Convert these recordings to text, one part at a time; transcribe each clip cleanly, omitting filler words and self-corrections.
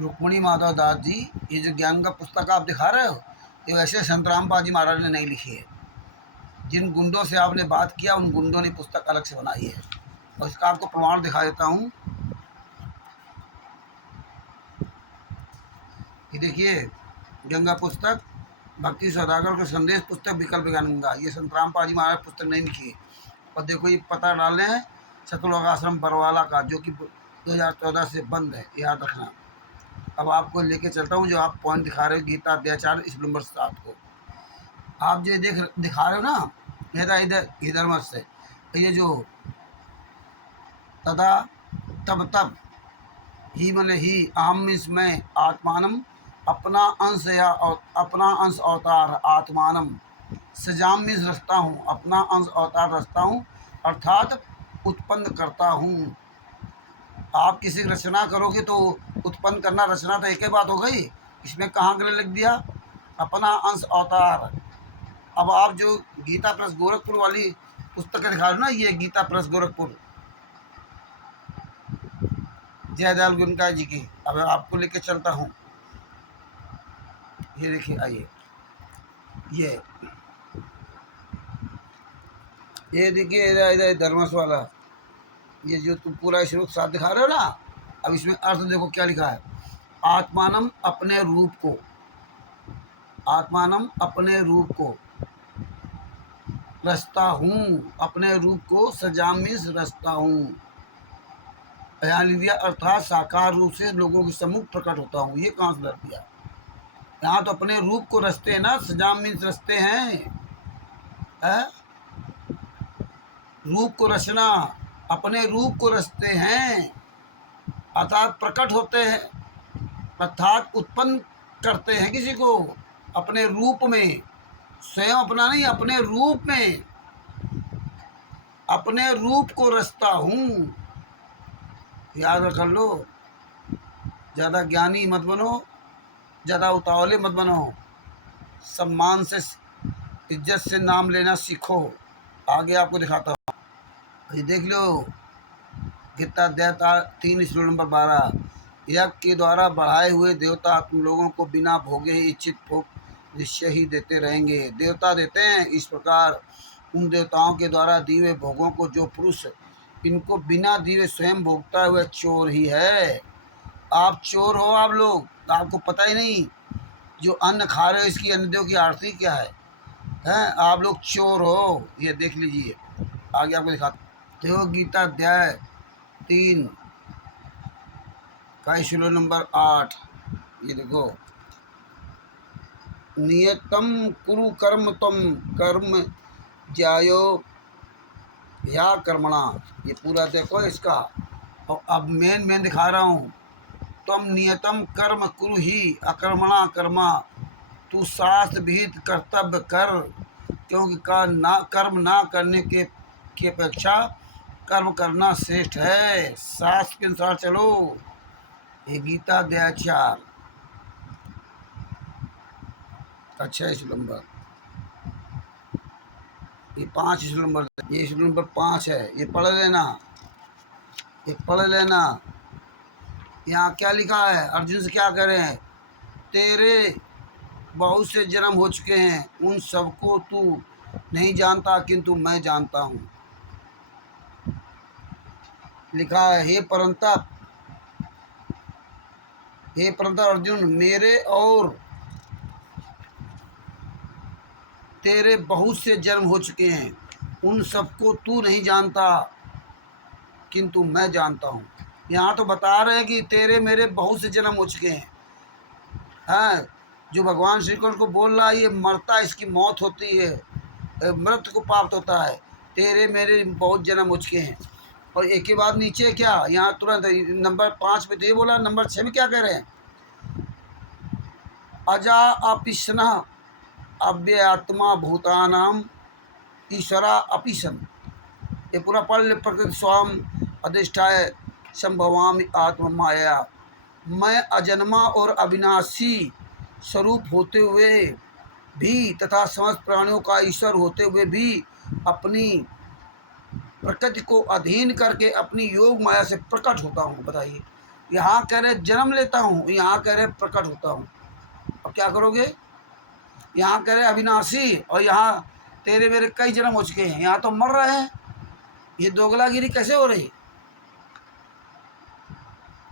रुक्मिणी माधव दास जी, ये जो ज्ञान का पुस्तक आप दिखा रहे हो, ये वैसे संत रामपाल जी महाराज ने नहीं लिखी है। जिन गुंडों से आपने बात किया उन गुंडों ने पुस्तक अलग से बनाई है, और इसका आपको प्रमाण दिखा देता हूँ। ये देखिए, गंगा पुस्तक, भक्ति सौदागर के संदेश पुस्तक, विकल्प ज्ञान गंगा, ये संत रामपाल जी महाराज पुस्तक नहीं लिखी है। और देखो, ये पता डाल रहे हैं सतलोक आश्रम बरवाला का, जो कि 2014 से बंद है, याद रखना। अब आपको लेके चलता हूँ जो आप पॉइंट दिखा रहे हो, गीता अध्याचार इस नंबर 7 को आप जो दिखा रहे हो ना, इधर इधर इधर मत से, ये जो तदा तब तब ही मन ही अहम मीन्स मैं, आत्मानम अपना अंश या अपना अंश अवतार, आत्मानम सजाम मीन्स रचता हूँ, अपना अंश अवतार रचता हूँ, अर्थात उत्पन्न करता हूँ। आप किसी की रचना करोगे तो उत्पन्न करना, रचना तो एक ही बात हो गई, इसमें कहाँ गले लिख दिया, अपना अंश अवतार। अब आप जो गीता प्रेस गोरखपुर वाली पुस्तक दिखा रहे हो ना, ये गीता प्रेस गोरखपुर, जयदयाल गुनका जी की। अब आपको लेके चलता हूँ, ये देखिए, आइए, ये देखिए, इधर इधर धर्मस वाला, ये जो तुम पूरा श्लोक 7 दिखा रहे हो ना, अब इसमें अर्थ देखो क्या लिखा है, आत्मानम अपने रूप को, आत्मानम अपने रूप को रचता हूँ, अपने रूप को सजाम मीन्स रचता हूँ, यहाँ लिख दिया, अर्थात साकार रूप से लोगों के सम्मुख प्रकट होता हूँ। ये कहाँ से लग दिया, यहाँ तो अपने रूप को रचते हैं ना, सजाम मीन्स रचते हैं, है? रूप को रचना, अपने रूप को रचते हैं, अर्थात प्रकट होते हैं, अर्थात उत्पन्न करते हैं किसी को अपने रूप में, स्वयं अपना नहीं, अपने रूप में, अपने रूप को रचता हूँ। याद रख लो, ज़्यादा ज्ञानी मत बनो, ज़्यादा उतावले मत बनो, सम्मान से, इज्जत से नाम लेना सीखो। आगे आपको दिखाता हूँ, ये देख लो, गीता अध्याय 3 श्लोक नंबर 12, यज्ञ के द्वारा बढ़ाए हुए देवता तुम लोगों को बिना भोगे ही इच्छित भोग निश्चय ही देते रहेंगे। देवता देते हैं, इस प्रकार उन देवताओं के द्वारा दिए हुए भोगों को जो पुरुष इनको बिना दिए स्वयं भोगता हुआ चोर ही है। आप चोर हो, आप लोग, आपको पता ही नहीं, जो अन्न खा रहे हो इसकी अन्नदेव की आरती क्या है, हैं? आप लोग चोर हो, ये देख लीजिए। आगे आपको दिखाते, देखो गीता अध्याय 3 का श्लोक नंबर 8, ये देखो, नियतम कुरु कर्म तम कर्म ज्यायो या कर्मणा, ये पूरा देखो इसका। और अब मेन दिखा रहा हूँ, तम नियतम कर्म कुरु ही अकर्मणा कर्मा, तू शास्त्र विहित कर्तव्य कर, क्योंकि कर्म ना करने की अपेक्षा कर्म करना श्रेष्ठ है। शास्त्र के अनुसार चलो। ये गीता अध्याय 4, अच्छा श्लोक नंबर, ये 5 श्लोक नंबर, ये श्लोक नंबर 5 है, ये पढ़ लेना, ये पढ़ लेना। यहाँ क्या लिखा है, अर्जुन से क्या कह रहे हैं, तेरे बहुत से जन्म हो चुके हैं, उन सबको तू नहीं जानता, किंतु मैं जानता हूँ। लिखा है, हे परंतप अर्जुन, मेरे और तेरे बहुत से जन्म हो चुके हैं, उन सबको तू नहीं जानता, किंतु मैं जानता हूँ। यहाँ तो बता रहे हैं कि तेरे मेरे बहुत से जन्म हो चुके हैं, हाँ, जो भगवान श्री कृष्ण को बोल रहा है, ये मरता, इसकी मौत होती है, मृत्यु को प्राप्त होता है, तेरे मेरे बहुत जन्म हो चुके हैं। और एक के बाद नीचे क्या, यहाँ तुरंत नंबर 5 पे तो ये बोला, नंबर 6 में क्या कह रहे हैं, अजा अपिशन अव्ययात्मा भूतानाम ईश्वरा अपिशन, ये पूरा पढ़ प्रकृति स्वाम अधिष्ठाय संभवामि आत्म माया, मैं अजन्मा और अविनाशी स्वरूप होते हुए भी तथा समस्त प्राणियों का ईश्वर होते हुए भी अपनी प्रकृति को अधीन करके अपनी योग माया से प्रकट होता हूँ। बताइए, यहाँ कह रहे जन्म लेता हूँ, यहाँ कह रहे प्रकट होता हूँ। अब क्या करोगे? यहाँ कह रहे अविनाशी और यहाँ तेरे मेरे कई जन्म हो चुके हैं, यहाँ तो मर रहे हैं। ये दोगलागिरी कैसे हो रही?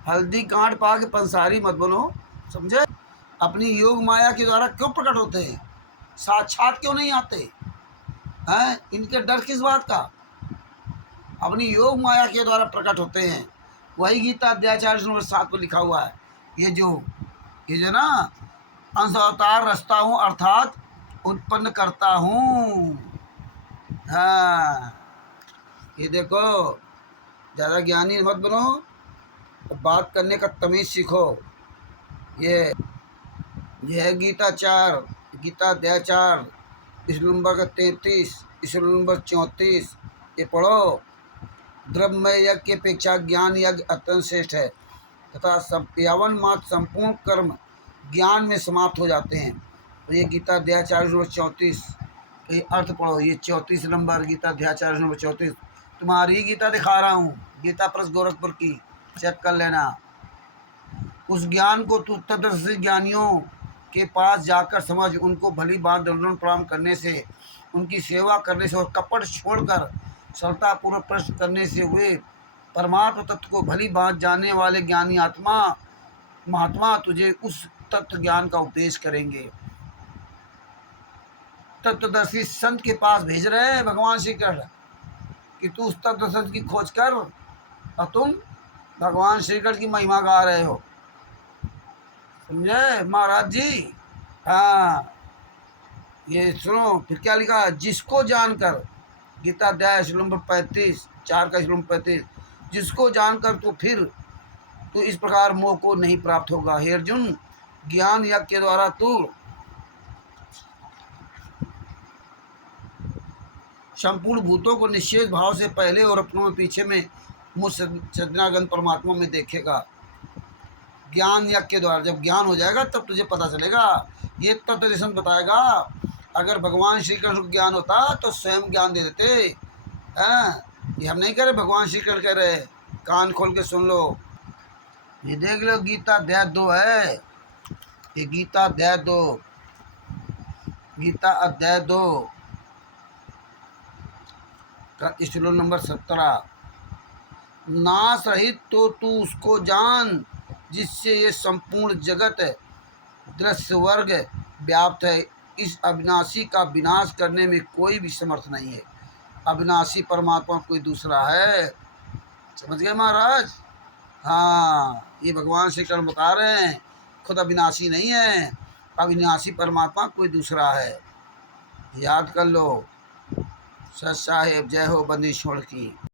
हल्दी गांठ पा के पंसारी मत बनो, समझे? अपनी योग माया के द्वारा क्यों प्रकट होते हैं? साक्षात क्यों नहीं आते हैं? इनके डर किस बात का? अपनी योग माया के द्वारा प्रकट होते हैं। वही गीता अध्याय नंबर 7 पर लिखा हुआ है। ये जो ना अंश अवतार रचता हूँ अर्थात उत्पन्न करता हूँ। हाँ, ये देखो, ज़्यादा ज्ञानी मत बनो, तो बात करने का तमीज़ सीखो। ये है गीता 4, गीता अध्याय 4, श्लोक नंबर 33, श्लोक नंबर 34। ये पढ़ो। द्रव्य यज्ञ की अपेक्षा ज्ञान यज्ञ अत्यंत श्रेष्ठ है तथा यावन मात्र संपूर्ण कर्म ज्ञान में समाप्त हो जाते हैं। तो ये गीता अध्याय 4 नंबर 34, ये अर्थ पढ़ो। ये 34 नंबर गीता अध्याय 4 नंबर 34। तुम्हारी गीता दिखा रहा हूँ, गीता प्रेस गोरखपुर की, चेक कर लेना। उस ज्ञान को तू तटस्थ ज्ञानियों के पास जाकर समझ, उनको भली बात दंडन प्रणाम करने से, उनकी सेवा करने से और कपट छोड़कर सरलतापूर्वक प्रश्न करने से हुए परमात्म तत्व को भली बात जानने वाले ज्ञानी महात्मा तुझे उस तत्व ज्ञान का उपदेश करेंगे। तत्वदर्शी संत के पास भेज रहे हैं भगवान श्री कृष्ण कि तू उस तत्व संत की खोज कर, और तुम भगवान श्री कृष्ण की महिमा गा रहे हो। समझे महाराज जी? हाँ, ये सुनो फिर क्या लिखा। जिसको जानकर, गीता अध्याय श्लोक नंबर 35, 4 का श्लोक 35, जिसको जानकर तो फिर तू इस प्रकार मोह को नहीं प्राप्त होगा। हे अर्जुन, ज्ञान यज्ञ के द्वारा तू संपूर्ण भूतों को निश्चेष भाव से पहले और अपनों में पीछे में मुझ सज्जनागंध परमात्मा में देखेगा। ज्ञान यज्ञ के द्वारा जब ज्ञान हो जाएगा तब तुझे पता चलेगा। ये तत्व दर्शन बताएगा। अगर भगवान श्री कृष्ण को ज्ञान होता तो स्वयं ज्ञान दे देते हैं। ये हम नहीं कह रहे, भगवान श्री कृष्ण कह रहे। कान खोल के सुन लो। ये देख लो, गीता अध्याय 2 है। ये गीता अध्याय 2, गीता अध्याय 2 का श्लोक नंबर 17। नाश रहित तो तू उसको जान जिससे ये संपूर्ण जगत दृश्य वर्ग व्याप्त है। इस अविनाशी का विनाश करने में कोई भी समर्थ नहीं है। अविनाशी परमात्मा कोई दूसरा है। समझ गए महाराज? हाँ, ये भगवान श्री कृष्ण बता रहे हैं, खुद अविनाशी नहीं है, अविनाशी परमात्मा कोई दूसरा है। याद कर लो। सत साहेब, जय हो बंदी छोड़ की।